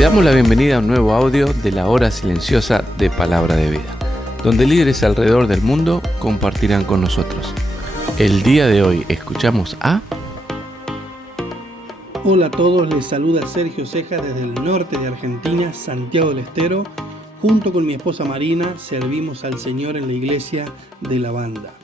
Te damos la bienvenida a un nuevo audio de la hora silenciosa de Palabra de Vida, donde líderes alrededor del mundo compartirán con nosotros. El día de hoy escuchamos a... Hola a todos, les saluda Sergio Ceja desde el norte de Argentina, Santiago del Estero. Junto con mi esposa Marina servimos al Señor en la iglesia de la Banda.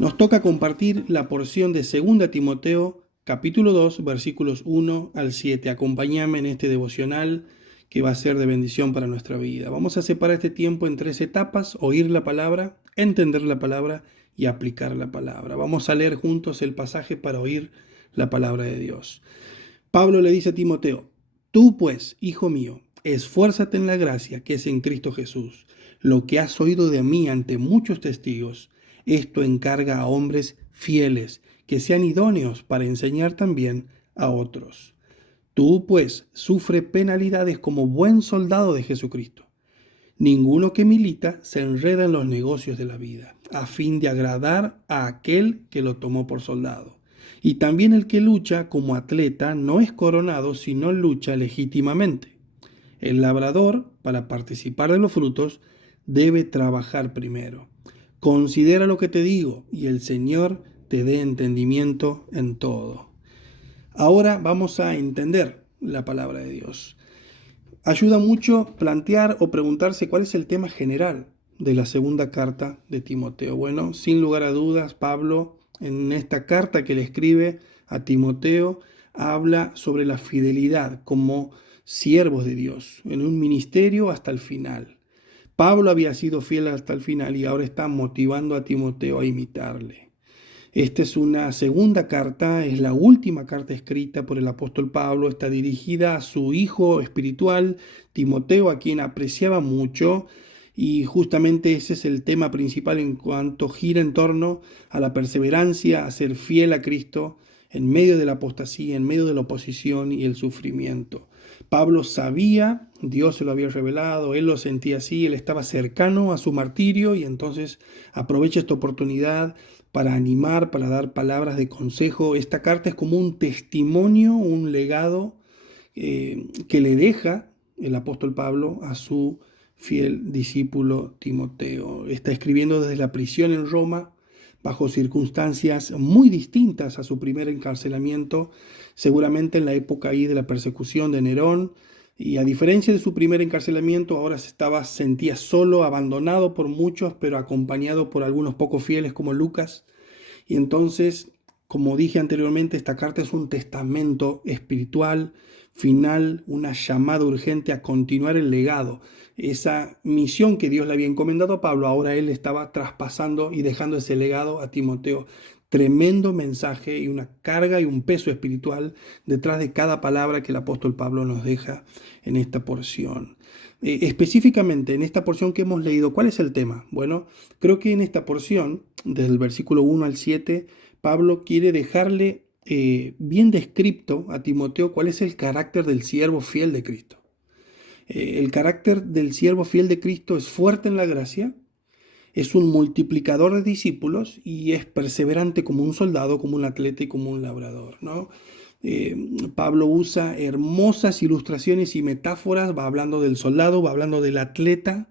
Nos toca compartir la porción de 2 Timoteo, capítulo 2, versículos 1 al 7. Acompáñame en este devocional que va a ser de bendición para nuestra vida. Vamos a separar este tiempo en 3 etapas: oír la palabra, entender la palabra y aplicar la palabra. Vamos a leer juntos el pasaje para oír la palabra de Dios. Pablo le dice a Timoteo: tú pues, hijo mío, esfuérzate en la gracia que es en Cristo Jesús. Lo que has oído de mí ante muchos testigos, esto encarga a hombres fieles, que sean idóneos para enseñar también a otros. Tú, pues, sufre penalidades como buen soldado de Jesucristo. Ninguno que milita se enreda en los negocios de la vida, a fin de agradar a aquel que lo tomó por soldado. Y también el que lucha como atleta no es coronado, sino lucha legítimamente. El labrador, para participar de los frutos, debe trabajar primero. Considera lo que te digo, y el Señor te dé entendimiento en todo. Ahora vamos a entender la palabra de Dios. Ayuda mucho plantear o preguntarse cuál es el tema general de la 2 carta de Timoteo. Bueno, sin lugar a dudas, Pablo, en esta carta que le escribe a Timoteo, habla sobre la fidelidad como siervos de Dios, en un ministerio hasta el final. Pablo había sido fiel hasta el final y ahora está motivando a Timoteo a imitarle. Esta es una 2 carta, es la última carta escrita por el apóstol Pablo, está dirigida a su hijo espiritual, Timoteo, a quien apreciaba mucho, y justamente ese es el tema principal en cuanto gira en torno a la perseverancia, a ser fiel a Cristo en medio de la apostasía, en medio de la oposición y el sufrimiento. Pablo sabía, Dios se lo había revelado, él lo sentía así, él estaba cercano a su martirio y entonces aprovecha esta oportunidad para animar, para dar palabras de consejo. Esta carta es como un testimonio, un legado que le deja el apóstol Pablo a su fiel discípulo Timoteo. Está escribiendo desde la prisión en Roma, bajo circunstancias muy distintas a su primer encarcelamiento, seguramente en la época ahí de la persecución de Nerón, y a diferencia de su primer encarcelamiento, ahora sentía solo, abandonado por muchos, pero acompañado por algunos pocos fieles como Lucas. Y entonces, como dije anteriormente, esta carta es un testamento espiritual final, una llamada urgente a continuar el legado. Esa misión que Dios le había encomendado a Pablo, ahora él estaba traspasando y dejando ese legado a Timoteo. Tremendo mensaje y una carga y un peso espiritual detrás de cada palabra que el apóstol Pablo nos deja en esta porción. Específicamente en esta porción que hemos leído, ¿cuál es el tema? Bueno, creo que en esta porción, desde el versículo 1 al 7, Pablo quiere dejarle bien descrito a Timoteo cuál es el carácter del siervo fiel de Cristo. El carácter del siervo fiel de Cristo es fuerte en la gracia, es un multiplicador de discípulos y es perseverante como un soldado, como un atleta y como un labrador, ¿no? Pablo usa hermosas ilustraciones y metáforas, va hablando del soldado, va hablando del atleta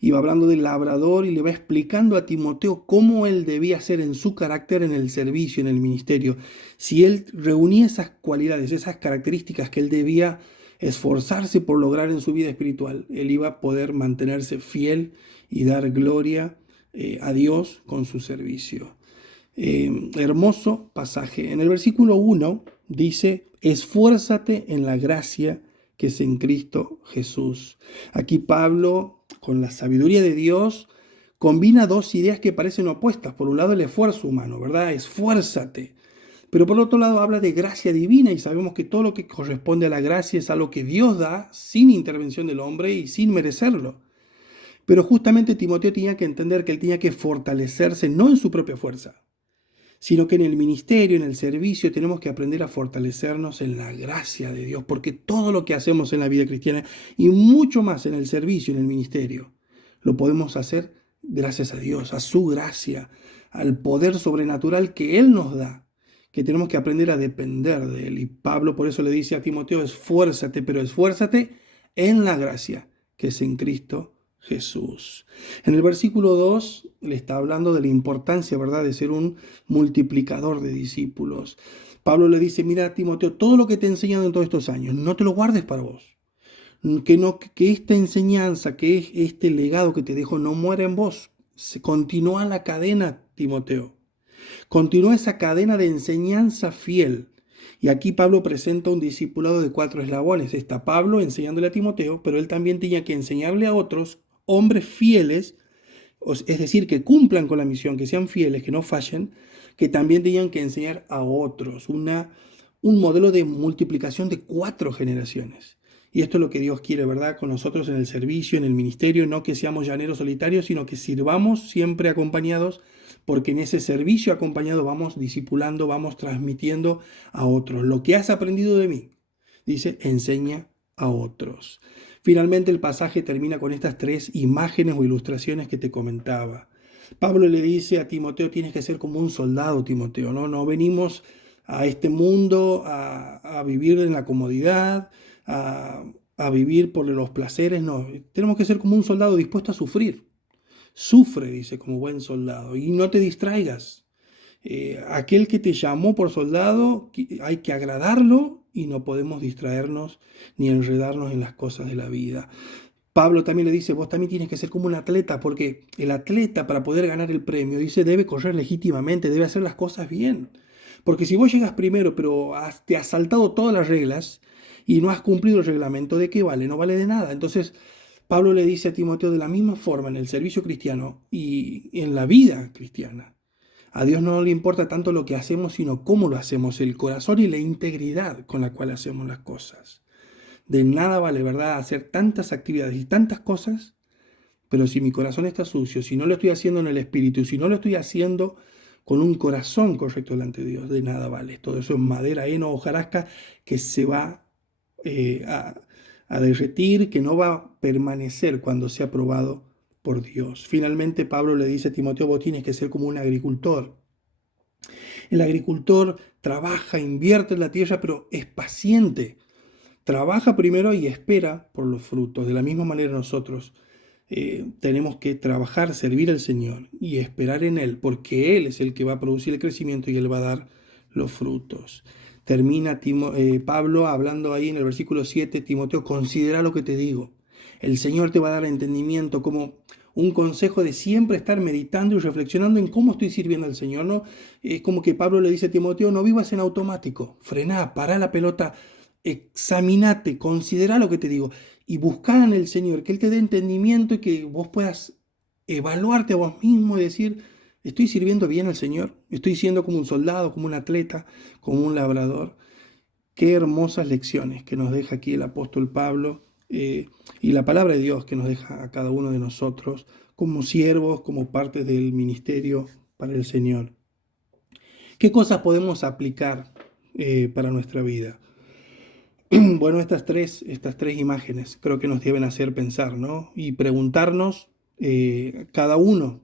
y va hablando del labrador y le va explicando a Timoteo cómo él debía ser en su carácter en el servicio, en el ministerio. Si él reunía esas cualidades, esas características que él debía esforzarse por lograr en su vida espiritual, él iba a poder mantenerse fiel y dar gloria a Dios con su servicio. Hermoso pasaje. En el versículo 1 dice: esfuérzate en la gracia que es en Cristo Jesús. Aquí Pablo, con la sabiduría de Dios, combina dos ideas que parecen opuestas. Por un lado, el esfuerzo humano, ¿verdad? Esfuérzate. Pero por otro lado habla de gracia divina y sabemos que todo lo que corresponde a la gracia es algo que Dios da sin intervención del hombre y sin merecerlo. Pero justamente Timoteo tenía que entender que él tenía que fortalecerse no en su propia fuerza, sino que en el ministerio, en el servicio, tenemos que aprender a fortalecernos en la gracia de Dios, porque todo lo que hacemos en la vida cristiana y mucho más en el servicio, en el ministerio, lo podemos hacer gracias a Dios, a su gracia, al poder sobrenatural que Él nos da, que tenemos que aprender a depender de Él. Y Pablo por eso le dice a Timoteo: esfuérzate, pero esfuérzate en la gracia que es en Cristo Jesús. En el versículo 2 le está hablando de la importancia, ¿verdad?, de ser un multiplicador de discípulos. Pablo le dice, mira, Timoteo, todo lo que te he enseñado en todos estos años, no te lo guardes para vos. Que esta enseñanza, que este legado que te dejo, no muera en vos. Continúa la cadena, Timoteo. Continúa esa cadena de enseñanza fiel. Y aquí Pablo presenta un discipulado de 4 eslabones. Está Pablo enseñándole a Timoteo, pero él también tenía que enseñarle a otros hombres fieles, es decir, que cumplan con la misión, que sean fieles, que no fallen, que también tenían que enseñar a otros. Un modelo de multiplicación de 4 generaciones. Y esto es lo que Dios quiere, ¿verdad?, con nosotros en el servicio, en el ministerio, no que seamos llaneros solitarios, sino que sirvamos siempre acompañados, porque en ese servicio acompañado vamos discipulando, vamos transmitiendo a otros. Lo que has aprendido de mí, dice, enseña a otros. Finalmente el pasaje termina con estas 3 imágenes o ilustraciones que te comentaba. Pablo le dice a Timoteo, tienes que ser como un soldado, Timoteo, ¿no? No venimos a este mundo a vivir en la comodidad, a vivir por los placeres, no. Tenemos que ser como un soldado dispuesto a sufrir. Sufre, dice, como buen soldado, y no te distraigas. Aquel que te llamó por soldado, hay que agradarlo y no podemos distraernos ni enredarnos en las cosas de la vida. Pablo también le dice, vos también tienes que ser como un atleta, porque el atleta, para poder ganar el premio, dice, debe correr legítimamente, debe hacer las cosas bien. Porque si vos llegas primero, pero te has saltado todas las reglas y no has cumplido el reglamento, ¿de qué vale? No vale de nada. Entonces, Pablo le dice a Timoteo, de la misma forma en el servicio cristiano y en la vida cristiana, a Dios no le importa tanto lo que hacemos, sino cómo lo hacemos, el corazón y la integridad con la cual hacemos las cosas. De nada vale, ¿verdad?, hacer tantas actividades y tantas cosas, pero si mi corazón está sucio, si no lo estoy haciendo en el Espíritu, si no lo estoy haciendo con un corazón correcto delante de Dios, de nada vale. Todo eso es madera, heno, hojarasca que se va a derretir, que no va a permanecer cuando sea probado por Dios. Finalmente Pablo le dice a Timoteo, vos tienes que ser como un agricultor. El agricultor trabaja, invierte en la tierra, pero es paciente. Trabaja primero y espera por los frutos. De la misma manera nosotros tenemos que trabajar, servir al Señor y esperar en Él, porque Él es el que va a producir el crecimiento y Él va a dar los frutos. Termina Pablo hablando ahí en el versículo 7, Timoteo, considera lo que te digo. El Señor te va a dar entendimiento, como un consejo de siempre estar meditando y reflexionando en cómo estoy sirviendo al Señor, ¿no? Es como que Pablo le dice a Timoteo, no vivas en automático, frená, pará la pelota, examinate, considera lo que te digo y buscar en el Señor, que Él te dé entendimiento y que vos puedas evaluarte a vos mismo y decir, ¿estoy sirviendo bien al Señor? ¿Estoy siendo como un soldado, como un atleta, como un labrador? Qué hermosas lecciones que nos deja aquí el apóstol Pablo y la palabra de Dios que nos deja a cada uno de nosotros como siervos, como parte del ministerio para el Señor. ¿Qué cosas podemos aplicar para nuestra vida? Bueno, estas tres imágenes creo que nos deben hacer pensar, ¿no? Y preguntarnos cada uno,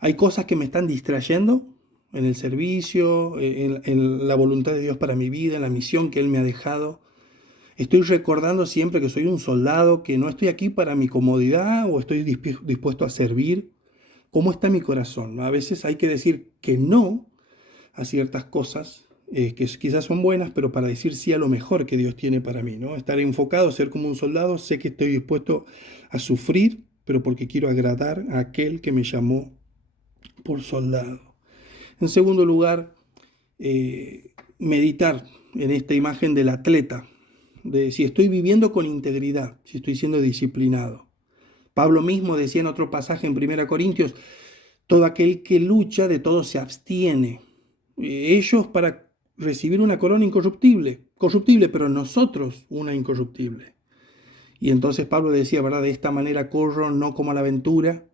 ¿hay cosas que me están distrayendo en el servicio, en la voluntad de Dios para mi vida, en la misión que Él me ha dejado? ¿Estoy recordando siempre que soy un soldado, que no estoy aquí para mi comodidad o estoy dispuesto a servir? ¿Cómo está mi corazón? A veces hay que decir que no a ciertas cosas que quizás son buenas, pero para decir sí a lo mejor que Dios tiene para mí, ¿no? Estar enfocado, ser como un soldado, sé que estoy dispuesto a sufrir, pero porque quiero agradar a aquel que me llamó por soldado. En segundo lugar, meditar en esta imagen del atleta, de si estoy viviendo con integridad, si estoy siendo disciplinado. Pablo mismo decía en otro pasaje en 1 Corintios, todo aquel que lucha de todo se abstiene. Ellos para recibir una corona corruptible, pero nosotros una incorruptible. Y entonces Pablo decía, ¿verdad? De esta manera corro, no como a la aventura.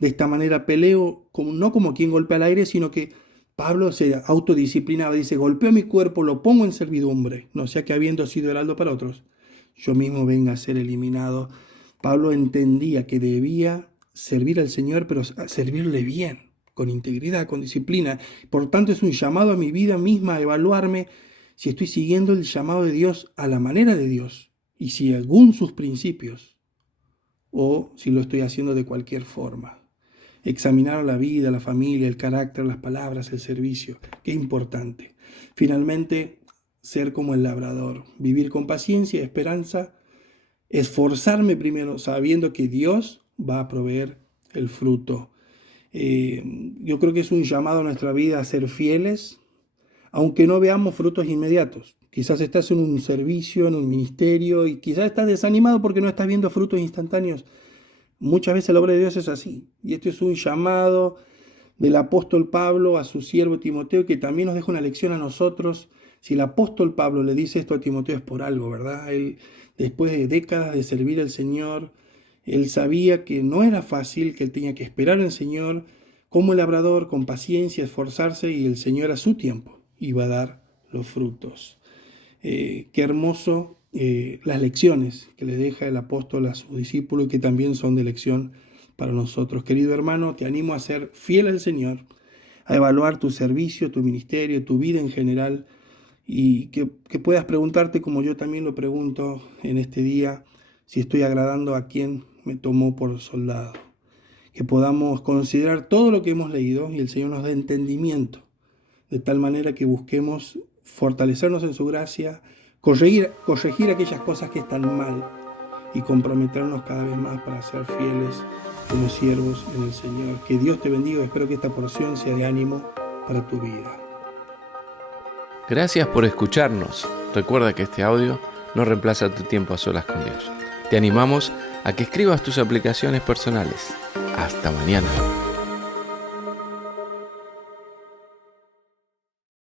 De esta manera peleo, no como quien golpea al aire, sino que Pablo se autodisciplinaba. Dice, golpeo mi cuerpo, lo pongo en servidumbre. No sea que habiendo sido heraldo para otros, yo mismo venga a ser eliminado. Pablo entendía que debía servir al Señor, pero servirle bien, con integridad, con disciplina. Por tanto, es un llamado a mi vida misma a evaluarme si estoy siguiendo el llamado de Dios a la manera de Dios y según sus principios, o si lo estoy haciendo de cualquier forma. Examinar la vida, la familia, el carácter, las palabras, el servicio. Qué importante. Finalmente, ser como el labrador, vivir con paciencia y esperanza, esforzarme primero sabiendo que Dios va a proveer el fruto. Yo creo que es un llamado a nuestra vida a ser fieles, aunque no veamos frutos inmediatos. Quizás estás en un servicio, en un ministerio, y quizás estás desanimado porque no estás viendo frutos instantáneos. Muchas veces la obra de Dios es así. Y esto es un llamado del apóstol Pablo a su siervo Timoteo, que también nos deja una lección a nosotros. Si el apóstol Pablo le dice esto a Timoteo es por algo, ¿verdad? Él, después de décadas de servir al Señor, él sabía que no era fácil, que él tenía que esperar al Señor como el labrador, con paciencia, esforzarse, y el Señor a su tiempo iba a dar los frutos. Qué hermoso las lecciones que le deja el apóstol a su discípulo y que también son de lección para nosotros. Querido hermano, te animo a ser fiel al Señor, a evaluar tu servicio, tu ministerio, tu vida en general, y que puedas preguntarte, como yo también lo pregunto en este día, si estoy agradando a quien me tomó por soldado. Que podamos considerar todo lo que hemos leído y el Señor nos dé entendimiento, de tal manera que busquemos fortalecernos en su gracia, corregir aquellas cosas que están mal y comprometernos cada vez más para ser fieles como siervos en el Señor. Que Dios te bendiga. Espero que esta porción sea de ánimo para tu vida. Gracias por escucharnos. Recuerda que este audio no reemplaza tu tiempo a solas con Dios. Te animamos a que escribas tus aplicaciones personales. Hasta mañana.